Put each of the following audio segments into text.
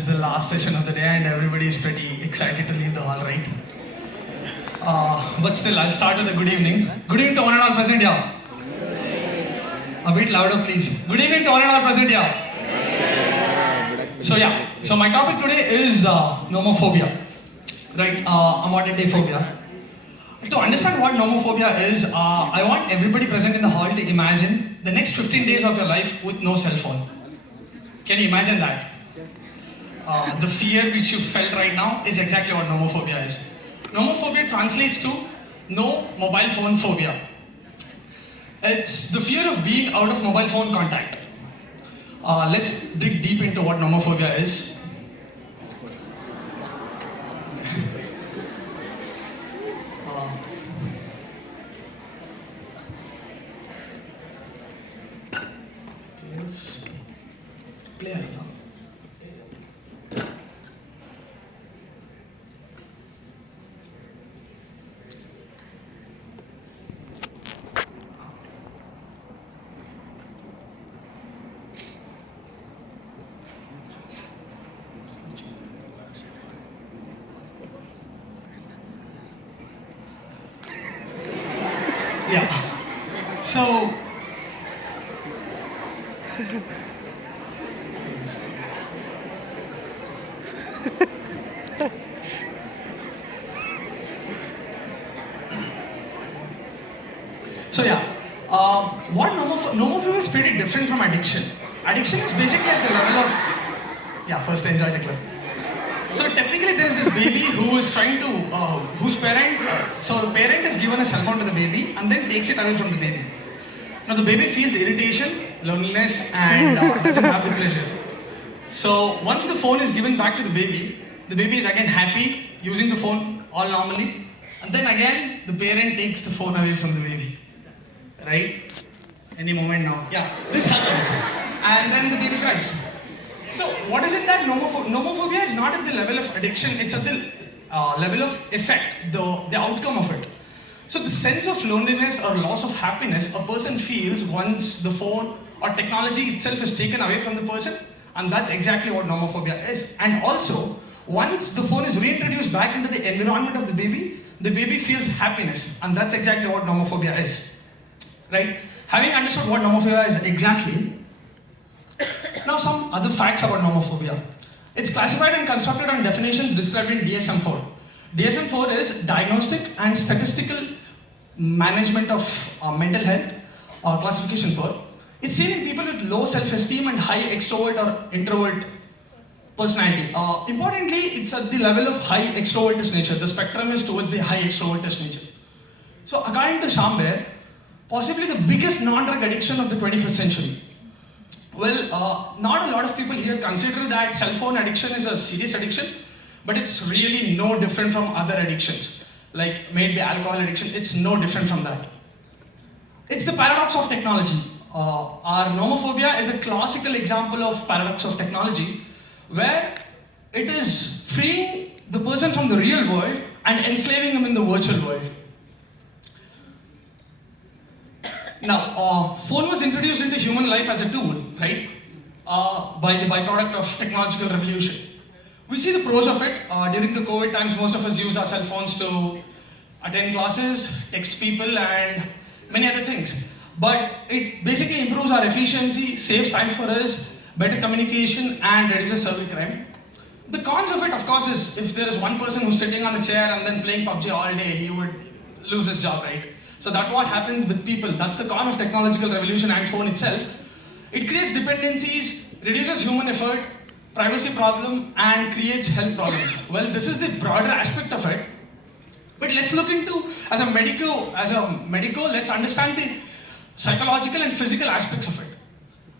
this is the last session of the day and everybody is pretty excited to leave the hall, right? But still, I'll start with a good evening. Good evening to one and all present here. A bit louder, please. Good evening to one and all present here. So my topic today is nomophobia, right? A modern day phobia. To understand what nomophobia is, I want everybody present in the hall to imagine the next 15 days of your life with no cell phone. Can you imagine that? Yes. The fear which you felt right now is exactly what nomophobia is. Nomophobia translates to no mobile phone phobia. It's the fear of being out of mobile phone contact. Let's dig deep into what nomophobia is. Play it now. Yeah. So what nomophobia is pretty different from addiction. Addiction is basically at the level of, first enjoy the clip. So technically there is this baby who is trying to, whose parent, so the parent has given a cell phone to the baby and then takes it away from the baby. Now the baby feels irritation, loneliness and doesn't have the pleasure. So once the phone is given back to the baby is again happy, using the phone all normally, and then again the parent takes the phone away from the baby. Right? Any moment now. Yeah, this happens. And then the baby cries. So what is it that nomophobia is not at the level of addiction, it's at the level of effect, the outcome of it. So the sense of loneliness or loss of happiness a person feels once the phone or technology itself is taken away from the person, and that's exactly what nomophobia is. And also, once the phone is reintroduced back into the environment of the baby feels happiness, and that's exactly what nomophobia is. Right? Having understood what nomophobia is exactly, now some other facts about nomophobia. It's classified and constructed on definitions described in DSM-4. DSM-4 is Diagnostic and Statistical Management of Mental Health, classification 4. It's seen in people with low self-esteem and high extrovert or introvert personality. Importantly, it's at the level of high extrovertist nature. The spectrum is towards the high extrovertist nature. So according to Shamber, possibly the biggest non-drug addiction of the 21st century. Well, not a lot of people here consider that cell phone addiction is a serious addiction, but it's really no different from other addictions. Like maybe alcohol addiction, it's no different from that. It's the paradox of technology. Our nomophobia is a classical example of paradox of technology, where it is freeing the person from the real world and enslaving him in the virtual world. Now, phone was introduced into human life as a tool, right? By the byproduct of technological revolution. We see the pros of it. During the COVID times, most of us use our cell phones to attend classes, text people, and many other things. But it basically improves our efficiency, saves time for us, better communication, and reduces cybercrime. The cons of it, of course, is if there is one person who's sitting on a chair and then playing PUBG all day, he would lose his job, right? So that's what happens with people. That's the con of technological revolution and phone itself. It creates dependencies, reduces human effort, privacy problem, and creates health problems. Well, this is the broader aspect of it. But let's look into, as a medico, let's understand the psychological and physical aspects of it.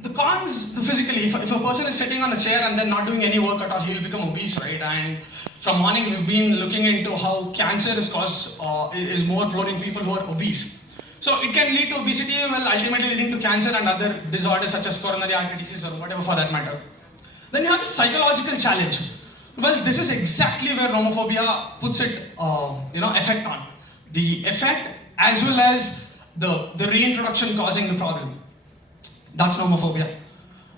The cons, physically, if a person is sitting on a chair and then not doing any work at all, he'll become obese, right? And from morning, we've been looking into how cancer is caused, is more prone in people who are obese. So it can lead to obesity, well, ultimately leading to cancer and other disorders such as coronary artery disease or whatever for that matter. Then you have the psychological challenge. Well, this is exactly where nomophobia puts it, effect on. The effect as well as the reintroduction causing the problem. That's nomophobia.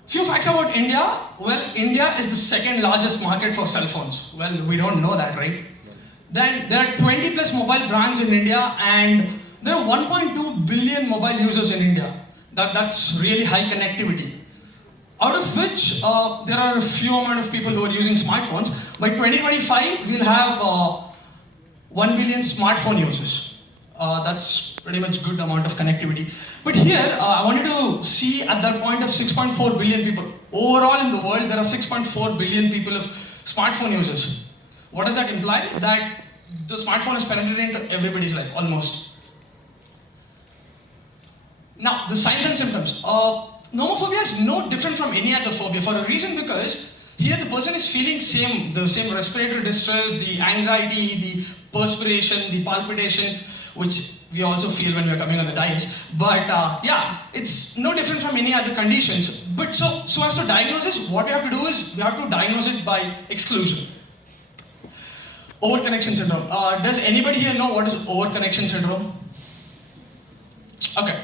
Few facts about India. Well, India is the second largest market for cell phones. Well, we don't know that, right? Then there are 20 plus mobile brands in India, and there are 1.2 billion mobile users in India. That's really high connectivity. Out of which there are a few amount of people who are using smartphones. By 2025, we'll have 1 billion smartphone users. That's pretty much good amount of connectivity. But here, I wanted to see at that point of 6.4 billion people. Overall in the world, there are 6.4 billion people of smartphone users. What does that imply? That the smartphone is penetrating into everybody's life, almost. Now, the signs and symptoms. Nomophobia is no different from any other phobia for a reason, because here the person is feeling the same respiratory distress, the anxiety, the perspiration, the palpitation, which we also feel when we are coming on the dais. But yeah, it's no different from any other conditions. But so as to diagnose it, what we have to do is we have to diagnose it by exclusion. Overconnection syndrome. Does anybody here know what is overconnection syndrome? Okay,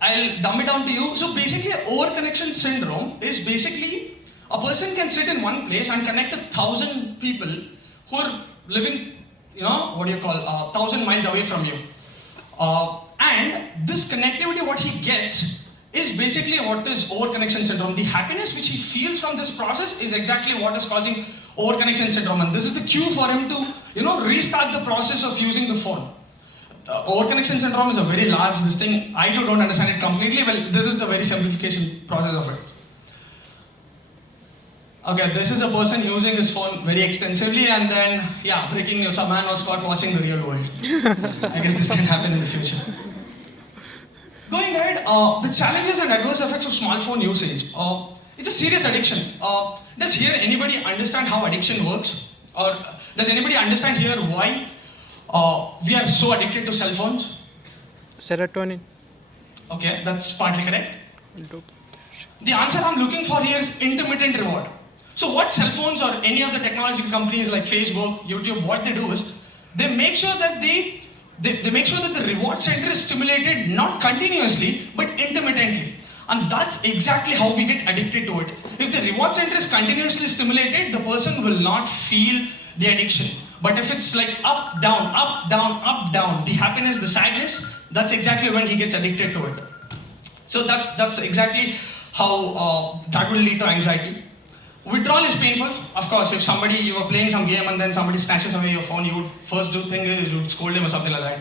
I'll dumb it down to you. So basically, overconnection syndrome is basically a person can sit in one place and connect 1,000 people who are living, 1,000 miles away from you. And this connectivity, what he gets, is basically what is overconnection syndrome. The happiness which he feels from this process is exactly what is causing overconnection syndrome. And this is the cue for him to, restart the process of using the phone. Overconnection syndrome is a very large thing. I too don't understand it completely. Well, this is the very simplification process of it. Okay, this is a person using his phone very extensively and then, breaking news. A man was caught watching the real world. I guess this can happen in the future. Going ahead, the challenges and adverse effects of smartphone usage. It's a serious addiction. Does here anybody understand how addiction works? Or does anybody understand here why we are so addicted to cell phones? Serotonin. Okay, that's partly correct. The answer I'm looking for here is intermittent reward. So what cell phones or any of the technology companies like Facebook, YouTube, what they do is they make sure that they make sure that the reward center is stimulated not continuously but intermittently. And that's exactly how we get addicted to it. If the reward center is continuously stimulated, the person will not feel the addiction. But if it's like up, down, up, down, up, down, the happiness, the sadness, that's exactly when he gets addicted to it. So that's exactly how that will lead to anxiety. Withdrawal is painful. Of course, if you are playing some game and then somebody snatches away your phone, you would first you would scold him or something like that.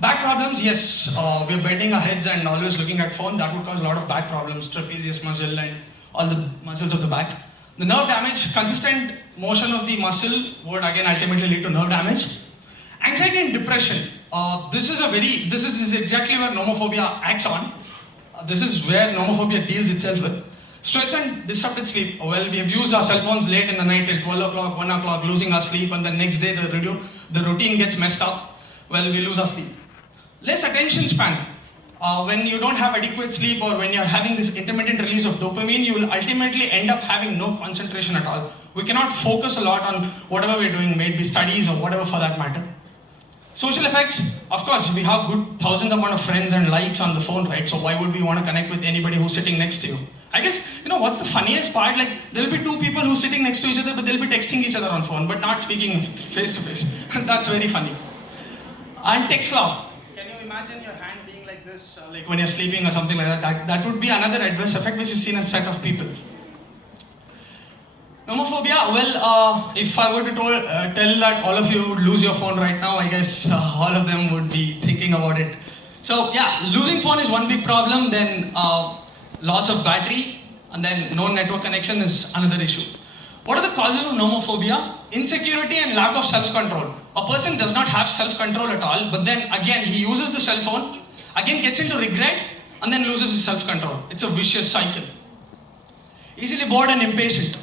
Back problems, yes, we're bending our heads and always looking at phone. That would cause a lot of back problems, trapezius muscle and all the muscles of the back. The nerve damage, consistent motion of the muscle would again ultimately lead to nerve damage. Anxiety and depression. This is exactly where nomophobia acts on. This is where nomophobia deals itself with. Stress and disrupted sleep. Well, we have used our cell phones late in the night till 12 o'clock, 1 o'clock, losing our sleep, and the next day the routine gets messed up. Well, we lose our sleep. Less attention span. When you don't have adequate sleep or when you're having this intermittent release of dopamine, you will ultimately end up having no concentration at all. We cannot focus a lot on whatever we're doing, maybe studies or whatever for that matter. Social effects, of course, we have good thousands amount of friends and likes on the phone, right? So why would we want to connect with anybody who's sitting next to you? I guess, what's the funniest part? Like, there'll be two people who's sitting next to each other, but they'll be texting each other on phone, but not speaking face to face. That's very funny. And text cloud. Can you imagine your hand being like this, like when you're sleeping or something like that? That would be another adverse effect which is seen in a set of people. Nomophobia, well, if I were to tell that all of you would lose your phone right now, I guess all of them would be thinking about it. So yeah, losing phone is one big problem, then loss of battery, and then no network connection is another issue. What are the causes of nomophobia? Insecurity and lack of self-control. A person does not have self-control at all, but then again he uses the cell phone, again gets into regret, and then loses his self-control. It's a vicious cycle. Easily bored and impatient.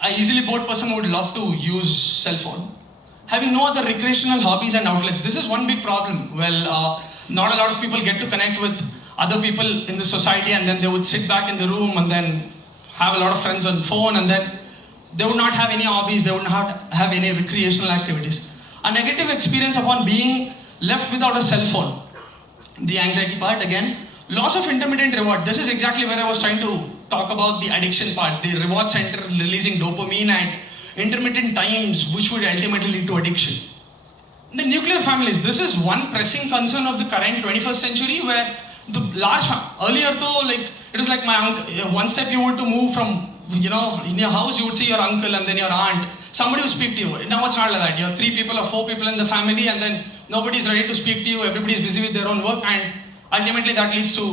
An easily bored person would love to use cell phone. Having no other recreational hobbies and outlets. This is one big problem. Well, not a lot of people get to connect with other people in the society, and then they would sit back in the room and then have a lot of friends on phone, and then they would not have any hobbies, they would not have any recreational activities. A negative experience upon being left without a cell phone. The anxiety part again. Loss of intermittent reward. This is exactly where I was trying to talk about the addiction part, the reward center releasing dopamine at intermittent times, which would ultimately lead to addiction. The nuclear families, this is one pressing concern of the current 21st century, where the large, earlier though, like, it was like my uncle, one step you were to move from, in your house, you would see your uncle and then your aunt. Somebody would speak to you. Now it's not like that. You have 3 people or 4 people in the family, and then nobody is ready to speak to you. Everybody is busy with their own work, and ultimately that leads to,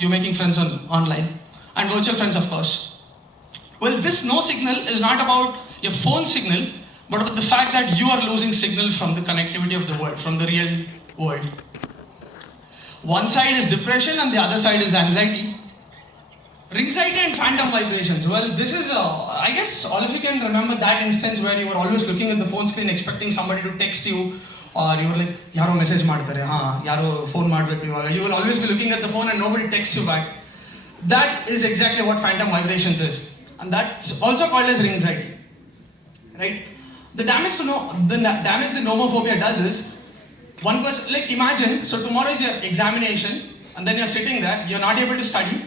you making friends online and virtual friends, of course. Well, this no signal is not about your phone signal, but about the fact that you are losing signal from the connectivity of the world, from the real world. One side is depression and the other side is anxiety. Anxiety and phantom vibrations. Well, this is, I guess all of you can remember that instance where you were always looking at the phone screen expecting somebody to text you, or you were like, yaro message ಮಾಡ್ತಾರೆ, yaro phone ಮಾಡಬೇಕು ಇವಾಗ. You will always be looking at the phone and nobody texts you back. That is exactly what phantom vibrations is. And that's also called as anxiety. Right? The damage the nomophobia does is, one person, like imagine, so tomorrow is your examination, and then you're sitting there, you're not able to study.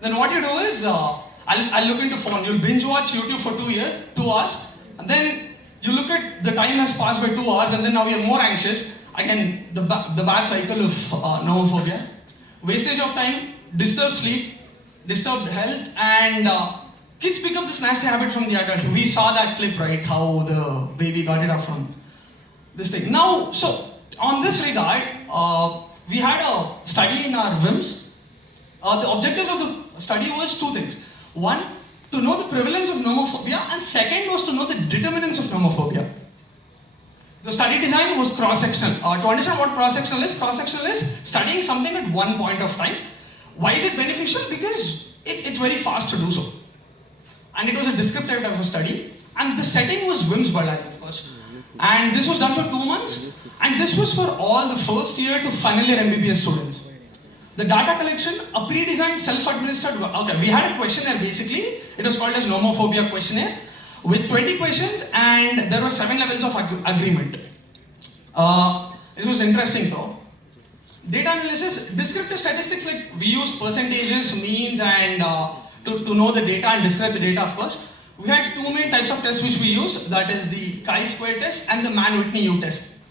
Then what you do is, I'll look into phone. You'll binge watch YouTube for 2 hours, and then you look at the time has passed by 2 hours, and then now you're more anxious. Again, the bad cycle of nomophobia. Wastage of time, disturbed sleep, disturbed health, and kids pick up this nasty habit from the adult. We saw that clip, right? How the baby got it up from this thing. Now, so on this regard, we had a study in our WIMS. The objectives of the study was 2 things. One, to know the prevalence of nomophobia, and second was to know the determinants of nomophobia. The study design was cross-sectional. To understand what cross-sectional is studying something at one point of time. Why is it beneficial? Because it's very fast to do so. And it was a descriptive type of study. And the setting was WIMS Ballari, of course. And this was done for 2 months. And this was for all the first year to final year MBBS students. The data collection, a pre-designed self-administered, okay, we had a questionnaire basically. It was called as Nomophobia questionnaire with 20 questions, and there were 7 levels of agreement. This was interesting though. Data analysis, descriptive statistics, like we use percentages, means, and to know the data and describe the data, of course. We had 2 main types of tests which we use, that is the chi-square test and the Mann-Whitney U test,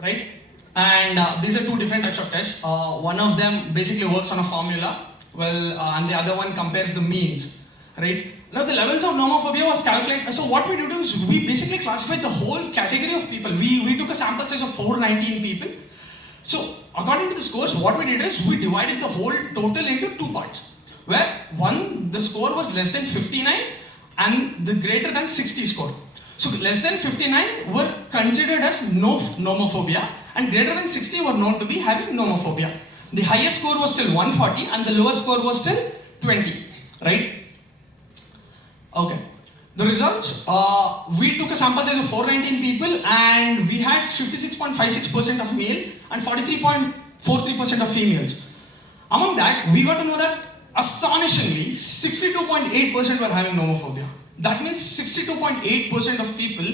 right? And these are 2 different types of tests. One of them basically works on a formula, and the other one compares the means, right? Now the levels of nomophobia was calculated. So what we do is we basically classified the whole category of people. We took a sample size of 419 people. So according to the scores, what we did is we divided the whole total into 2 parts. Where one, the score was less than 59 and the greater than 60 score. So less than 59 were considered as no nomophobia, and greater than 60 were known to be having nomophobia. The highest score was still 140 and the lowest score was still 20, right? Okay. The results, we took a sample size of 419 people and we had 56.56% of male and 43.43% of females. Among that, we got to know that astonishingly, 62.8% were having nomophobia. That means 62.8% of people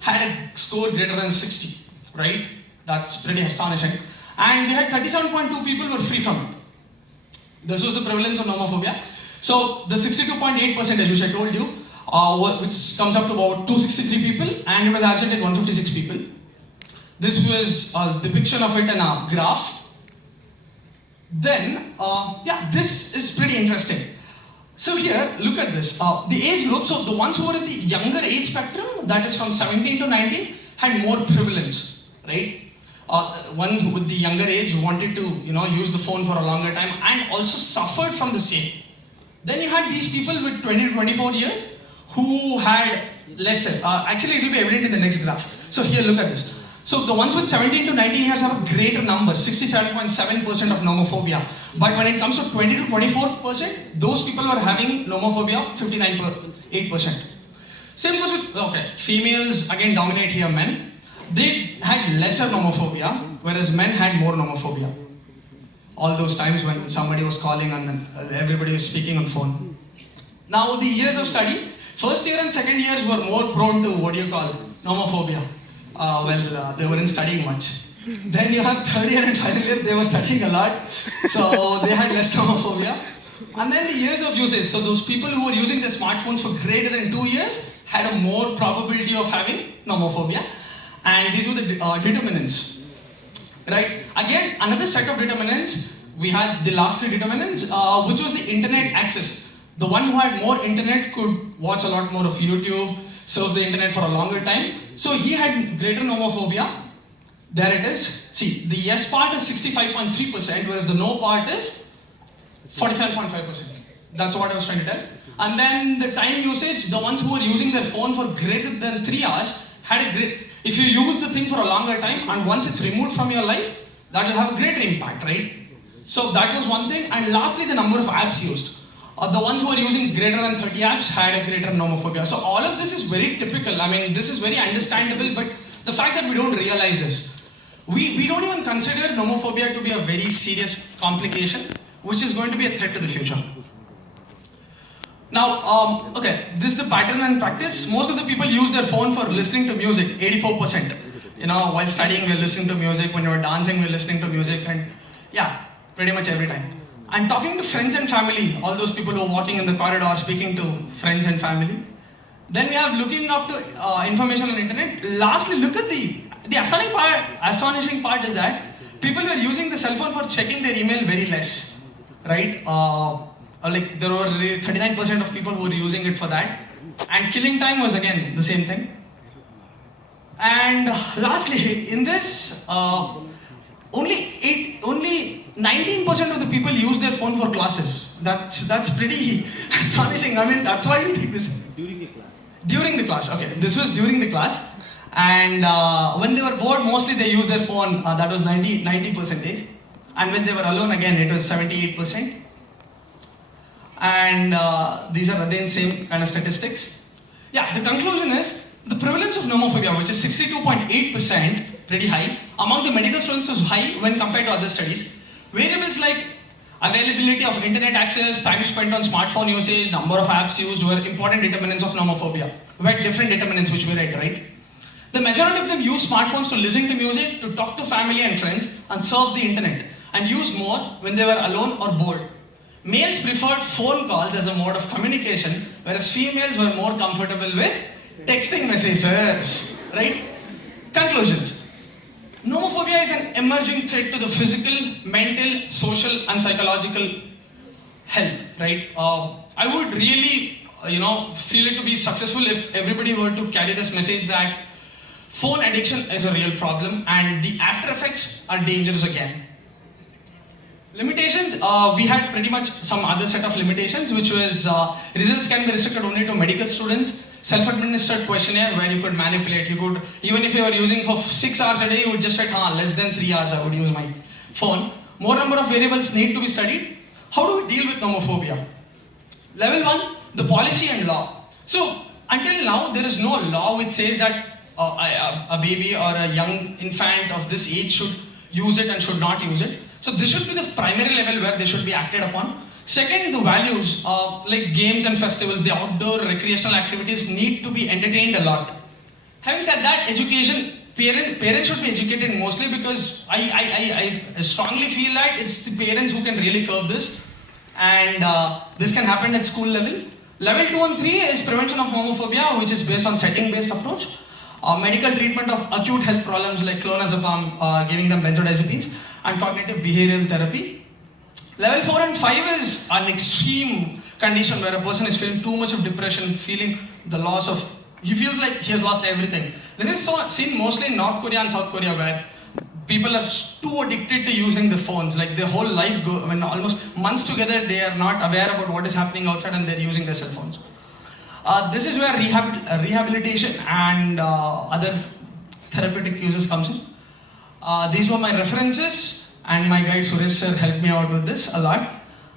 had a score greater than 60, right? That's pretty astonishing. And we had 37.2 people were free from it. This was the prevalence of nomophobia. So the 62.8%, which I told you, which comes up to about 263 people, and it was absent in 156 people. This was a depiction of it in a graph. Then, this is pretty interesting. So here, look at this. The age group, so the ones who were in the younger age spectrum, that is from 17 to 19, had more prevalence, right? One with the younger age wanted to, use the phone for a longer time and also suffered from the same. Then you had these people with 20 to 24 years who had lesser. Actually, it will be evident in the next graph. So here, look at this. So the ones with 17 to 19 years have a greater number, 67.7% of nomophobia. But when it comes to 20 to 24%, those people were having nomophobia, 59.8%. Same goes with, females again dominate here, men. They had lesser nomophobia, whereas men had more nomophobia. All those times when somebody was calling and then everybody was speaking on phone. Now the years of study, first year and second years were more prone to nomophobia. They weren't studying much. Then you have third year and final year, they were studying a lot. So they had less nomophobia. And then the years of usage. So those people who were using their smartphones for greater than 2 years had a more probability of having nomophobia. And these were the determinants. Right? Again, another set of determinants. We had the last three determinants, which was the internet access. The one who had more internet could watch a lot more of YouTube, surf the internet for a longer time. So he had greater nomophobia. There it is. See, the yes part is 65.3%, whereas the no part is 47.5%. That's what I was trying to tell. And then the time usage, the ones who were using their phone for greater than 3 hours had a great, if you use the thing for a longer time and once it's removed from your life, that will have a greater impact, right? So that was one thing. And lastly, the number of apps used. The ones who are using greater than 30 apps had a greater nomophobia. So all of this is very typical. I mean, this is very understandable, but the fact that we don't realize this. We don't even consider nomophobia to be a very serious complication, which is going to be a threat to the future. Now, okay, this is the pattern and practice. Most of the people use their phone for listening to music, 84%. You know, while studying, we're listening to music. When you're dancing, we're listening to music. And yeah, pretty much every time. And talking to friends and family, all those people who are walking in the corridor, speaking to friends and family. Then we have looking up to information on the internet. Lastly, look at the astonishing part is that people were using the cell phone for checking their email very less, right? Like there were 39% of people who were using it for that. And killing time was again the same thing. And lastly, in this, only 19% of the people use their phone for classes. That's pretty astonishing. I mean, that's why we take this. During the class, okay. This was during the class. And when they were bored, mostly they used their phone. That was 90%. And when they were alone, again, it was 78%. And these are again same kind of statistics. Yeah, the conclusion is the prevalence of nomophobia, which is 62.8%, pretty high, among the medical students was high when compared to other studies. Variables like availability of internet access, time spent on smartphone usage, number of apps used were important determinants of nomophobia. We had different determinants which we read, right? The majority of them use smartphones to listen to music, to talk to family and friends, and surf the internet, and use more when they were alone or bored. Males preferred phone calls as a mode of communication, whereas females were more comfortable with texting messages, right? Conclusions. Nomophobia is an emerging threat to the physical, mental, social, and psychological health, right? I would really, feel it to be successful if everybody were to carry this message that phone addiction is a real problem and the after effects are dangerous again. Limitations, we had pretty much some other set of limitations, which was results can be restricted only to medical students, self-administered questionnaire where you could manipulate, you could, even if you were using for 6 hours a day, you would just say, less than 3 hours I would use my phone. More number of variables need to be studied. How do we deal with nomophobia? Level 1, the policy and law. So, until now, there is no law which says that a baby or a young infant of this age should use it and should not use it. So this should be the primary level where they should be acted upon. Second, the values, like games and festivals, the outdoor recreational activities need to be entertained a lot. Having said that, education, parents should be educated mostly because I strongly feel that it's the parents who can really curb this. And this can happen at school level. Level 2 and 3 is prevention of homophobia, which is based on setting-based approach. Medical treatment of acute health problems like clonazepam, giving them benzodiazepines, and cognitive behavioral therapy. Level 4 and 5 is an extreme condition where a person is feeling too much of depression, feeling the loss of, he feels like he has lost everything. This is seen mostly in North Korea and South Korea where people are too addicted to using the phones, like their whole life, almost months together, they are not aware about what is happening outside and they're using their cell phones. This is where rehabilitation and other therapeutic uses comes in. These were my references and my guide Suresh sir helped me out with this a lot.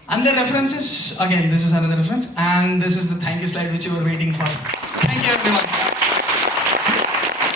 And the references, again, this is another reference and this is the thank you slide which you were waiting for. Thank you everyone.